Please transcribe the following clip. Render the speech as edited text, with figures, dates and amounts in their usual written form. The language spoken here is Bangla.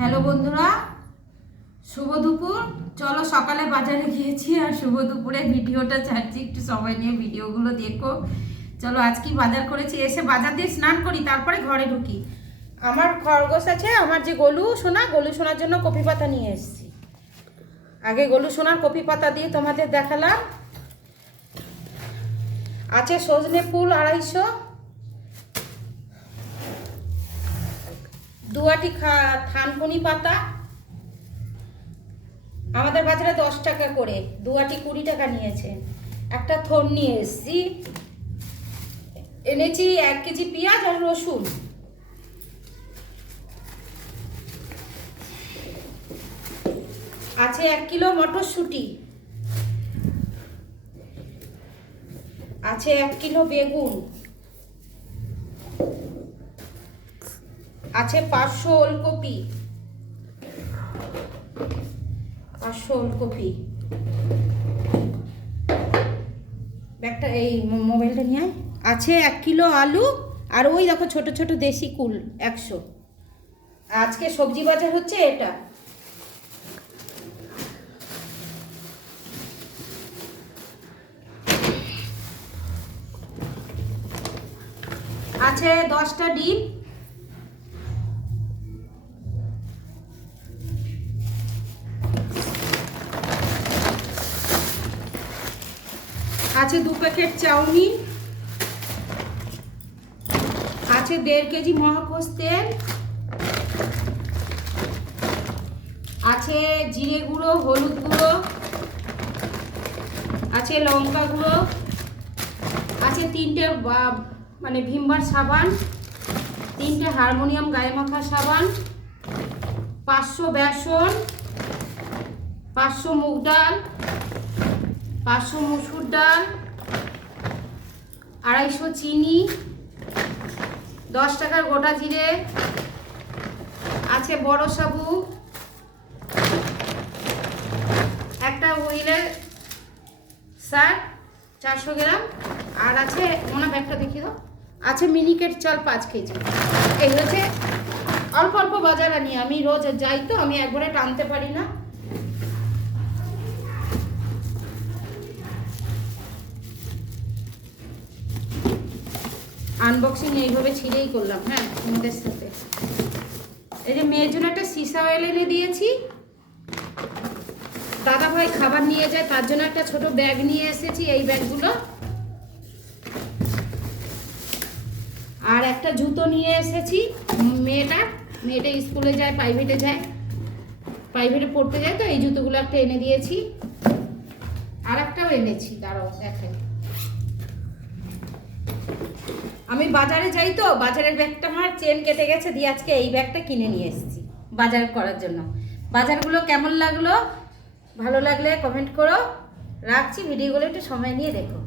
হ্যালো বন্ধুরা, শুভ দুপুর। চলো, সকালে বাজারে গিয়েছি আর শুভ দুপুরে ভিডিওটা ছাড়ছি, একটু সময় নিয়ে ভিডিওগুলো দেখো। চলো, আজ কি বাজার করেছি, এসে বাজার দিয়ে স্নান করি, তারপরে ঘরে ঢুকি। আমার খরগোশ আছে, আমার যে গলু সোনার জন্য কপি পাতা নিয়ে এসেছি। আগে গলু সোনার কপি পাতা দিয়ে তোমাদের দেখালাম। আছে সজনে ফুল 250, দুয়াটি থানকুনি পাতা আমাদের বাজারে 10 টাকা করে, দুয়াটি 20 টাকা নিয়েছে। একটা থোন নিয়ে এসেছি, এনেছি 1 কেজি পেঁয়াজ আর রসুন, আছে 1 কিলো মটরশুঁটি, আছে 1 কিলো বেগুন, আছে 500 ওলকপি, 500 ওলকপি। ব্যাগটা এই মোবাইলটা নিয়ে আছে 1 কিলো আলু, আর ওই দেখো ছোট ছোট দেশি কুল 100। আজকে সবজি বাজার হচ্ছে এটা। আছে 10টা ডিম, আছে 2 প্যাকেট চাউমিন, আছে 1.5 কেজি মহাকোষ তেল, আছে জিরে গুঁড়ো, হলুদ গুঁড়ো, আছে লঙ্কা গুঁড়ো, আছে 3টে মানে ভিমবার সাবান, 3টে হারমোনিয়াম গায়ে মাখা সাবান, 500 বেসন, 500 মুগ ডাল, 500 মসুর ডাল, 250 চিনি, 10 টাকার গোটা জিরে, আছে বড় সাবু, একটা হুইলের শাক 400 গ্রাম, আর আছে মনে ব্যাগটা দেখিয়ে দাও, আছে মিনিকেট চাল 5 কেজি। এই হচ্ছে অল্প অল্প বাজার আনি, আমি রোজ যাই তো, আমি একবারে টানতে পারি না। আনবক্সিং এইভাবে ছিঁড়েই করলাম। হ্যাঁ, তোমাদের সাথে এই যে মেয়ের জন্য একটা সীসা অয়েল এনে দিয়েছি, দাদা ভাই খাবার নিয়ে যায়, তার জন্য একটা ছোট ব্যাগ নিয়ে এসেছি, এই ব্যাগগুলো। আর একটা জুতো নিয়ে এসেছি মেয়েটা স্কুলে যায়, প্রাইভেটে পড়তে যায়, তো এই জুতোগুলো একটা এনে দিয়েছি। আর একটাও এনেছি, দাঁড়াও দেখেন। আমি বাজারে যাই তো, বাজারের ব্যাগটা আমার চেন কেটে গেছে, দিয়ে আজকে এই ব্যাগটা কিনে নিয়ে এসেছি বাজার করার জন্য। বাজারগুলো কেমন লাগলো, ভালো লাগলে কমেন্ট করো। রাখছি, ভিডিওগুলো একটু সময় নিয়ে দেখো।